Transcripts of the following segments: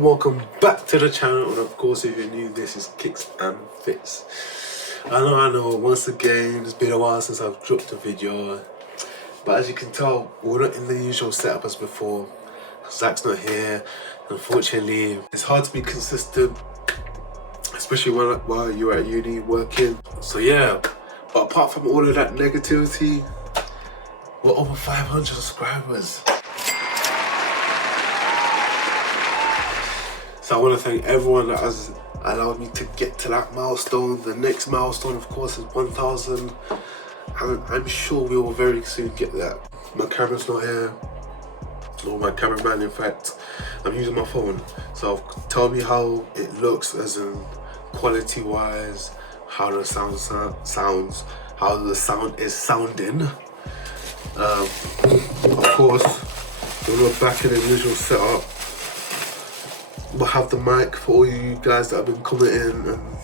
Welcome back to the channel, and of course if you're new, this is Kicks and Fits. I know, once again it's been a while since I've dropped a video, but as you can tell, we're not in the usual setup as before. Zach's not here. Unfortunately, it's hard to be consistent, especially while you're at uni working. So yeah, but apart from all of that negativity, we're over 500 subscribers. So I want to thank everyone that has allowed me to get to that milestone. The next milestone, of course, is 1,000. And I'm sure we will very soon get that. My camera's not here, or my cameraman, in fact. I'm using my phone. So tell me how it looks, as in quality-wise, how the sound sounds, how the sound is sounding. Of course, when we're back in the usual setup, we'll have the mic for all you guys that have been commenting and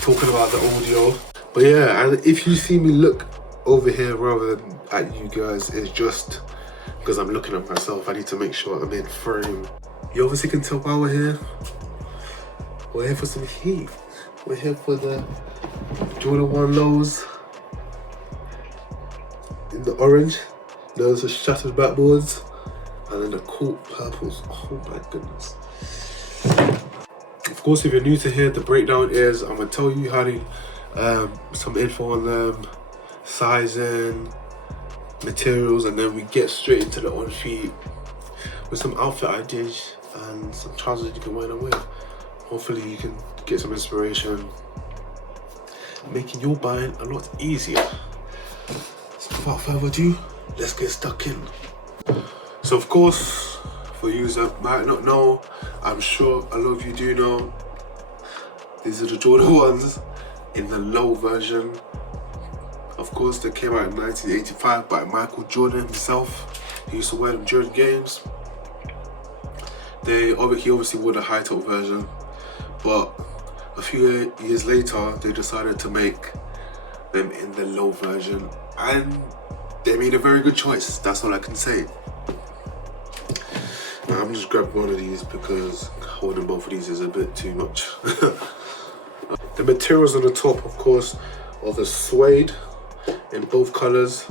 talking about the audio. But yeah, and if you see me look over here rather than at you guys, it's just because I'm looking at myself. I need to make sure I'm in frame. You obviously can tell why we're here. We're here for some heat. We're here for the Jordan 1 lows in the orange. Those are shattered backboards. And then the cool purples. Oh my goodness. Of course, if you're new to here, the breakdown is I'm gonna tell you how to some info on them, sizing, materials, and then we get straight into the on feet with some outfit ideas and some trousers you can wear them with. Hopefully you can get some inspiration, making your buying a lot easier. So without further ado, let's get stuck in. So of course, for you that might not know, I'm sure a lot of you do know, these are the Jordan 1s in the low version. Of course, they came out in 1985 by Michael Jordan himself. He used to wear them during games. He obviously wore the high top version, but a few years later, they decided to make them in the low version, and they made a very good choice. That's all I can say. I'm just grabbing one of these because holding both of these is a bit too much. The materials on the top, of course, are the suede in both colors.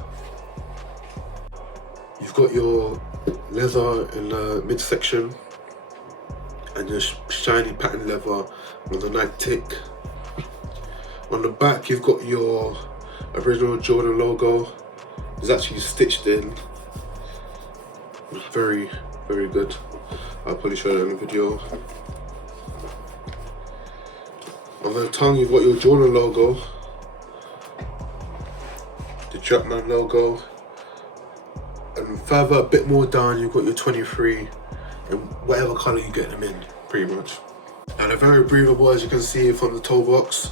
You've got your leather in the midsection and your shiny pattern leather on the night tick. On the back, you've got your original Jordan logo. It's actually stitched in. Very good. I'll probably show that in the video. On the tongue, you've got your Jordan logo, the Jumpman logo, and further a bit more down, you've got your 23 in whatever color you get them in, pretty much. And they're very breathable, as you can see from the toe box,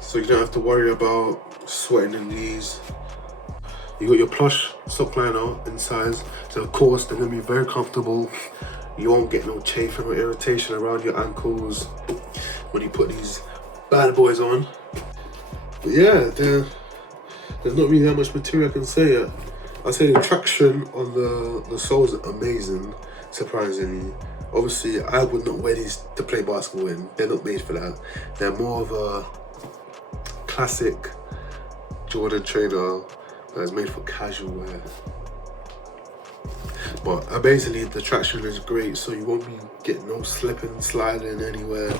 so you don't have to worry about sweating in these. You got your plush sock liner inside, so of course they're gonna be very comfortable. You won't get no chafing or irritation around your ankles when you put these bad boys on. But yeah, there's not really that much material I can say. I'd say the traction on the soles are amazing, surprisingly. Obviously, I would not wear these to play basketball in. They're not made for that. They're more of a classic Jordan trainer that is made for casual wear. But basically the traction is great, so you won't be getting no slipping, sliding anywhere.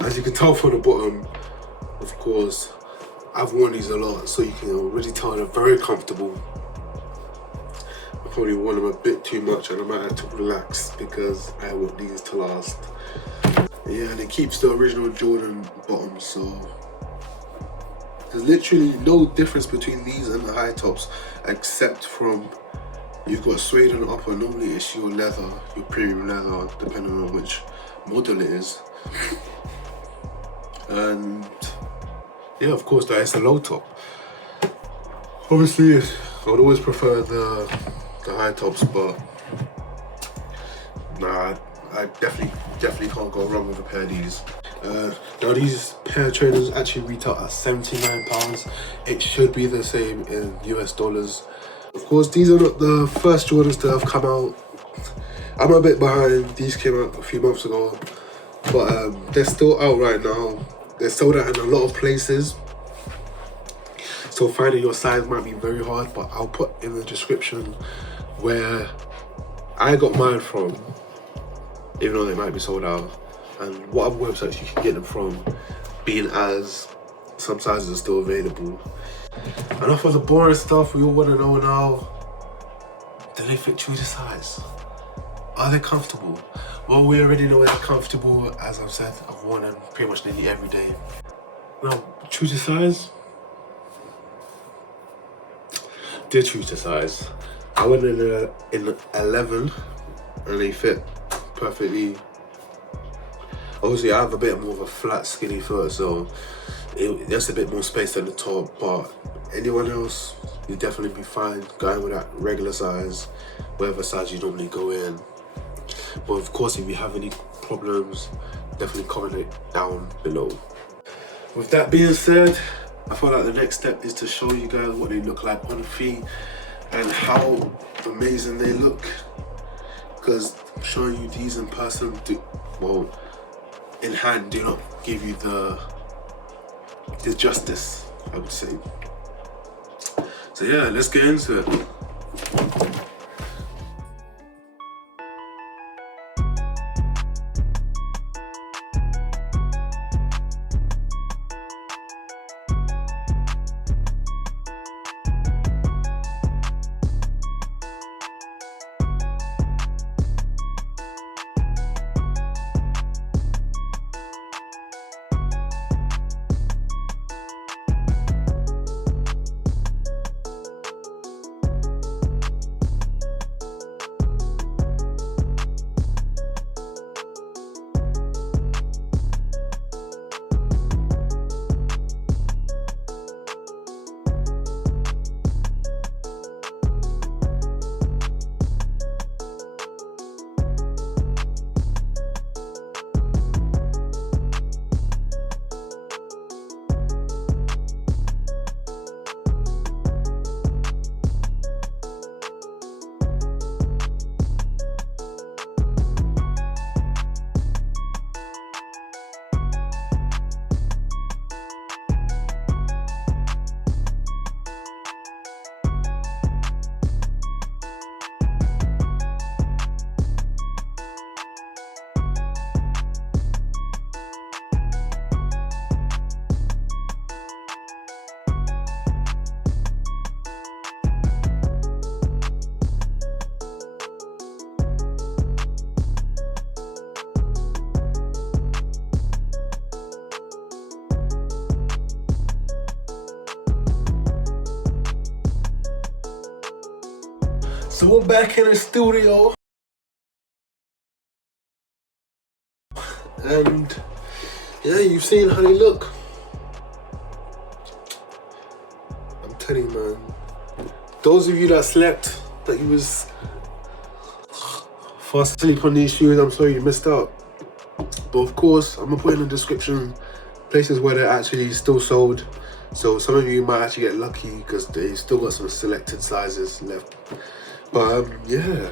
As you can tell from the bottom, of course, I've worn these a lot, so you can already tell they're very comfortable. I probably worn them a bit too much and I might have to relax because I want these to last. Yeah, and it keeps the original Jordan bottom, so there's literally no difference between these and the high tops, except from you've got suede on the upper. Normally it's your leather, your premium leather, depending on which model it is. And yeah, of course, that is a low top. Obviously, I would always prefer the high tops, but nah, I definitely can't go wrong with a pair of these. Now these pair of trainers actually retail at £79. It should be the same in US dollars. Of course, these are not the first Jordans that have come out. I'm a bit behind. These came out a few months ago, but they're still out right now. They're sold out in a lot of places, so finding your size might be very hard, but I'll put in the description where I got mine from, even though they might be sold out, and what other websites you can get them from, being as some sizes are still available. Enough of the boring stuff. We all want to know now, do they fit true to size? Are they comfortable? Well, we already know they're comfortable. As I've said, I've worn them pretty much nearly every day. Now, true to size? They're true to size. I went in 11 and they fit perfectly. Obviously, I have a bit more of a flat, skinny foot, so there's a bit more space at the top, but anyone else, you'll definitely be fine going with that regular size, whatever size you normally go in. But of course, if you have any problems, definitely comment it down below. With that being said, I feel like the next step is to show you guys what they look like on the feet and how amazing they look. Because showing you these in person, in hand, do not give you the justice, I would say. So yeah, let's get into it. So we're back in the studio, and yeah, you've seen how they look. I'm telling you, man, those of you that slept, that you was fast asleep on these shoes, I'm sorry you missed out. But of course, I'm gonna put in the description places where they're actually still sold, so some of you might actually get lucky because they still got some selected sizes left. But yeah,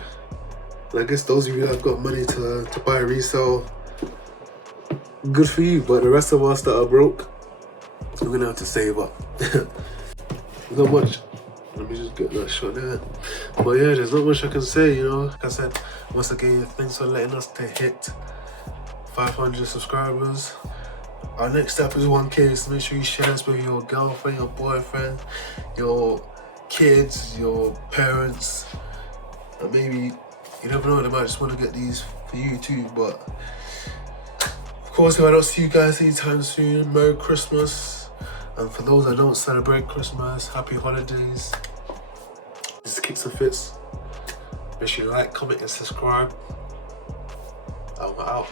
I guess those of you that have got money to buy a resale, good for you. But the rest of us that are broke, we're gonna have to save up. Not much. Let me just get that shot there. But yeah, there's not much I can say, you know. Like I said, once again, thanks for letting us to hit 500 subscribers. Our next step is 1K, so make sure you share this with your girlfriend, your boyfriend, your kids, your parents, and maybe, you never know, they might just want to get these for you too. But of course, if I don't see you guys anytime soon, Merry Christmas. And for those that don't celebrate Christmas, happy holidays. This is Kicks and Fits. Make sure you like, comment and subscribe. I'm out.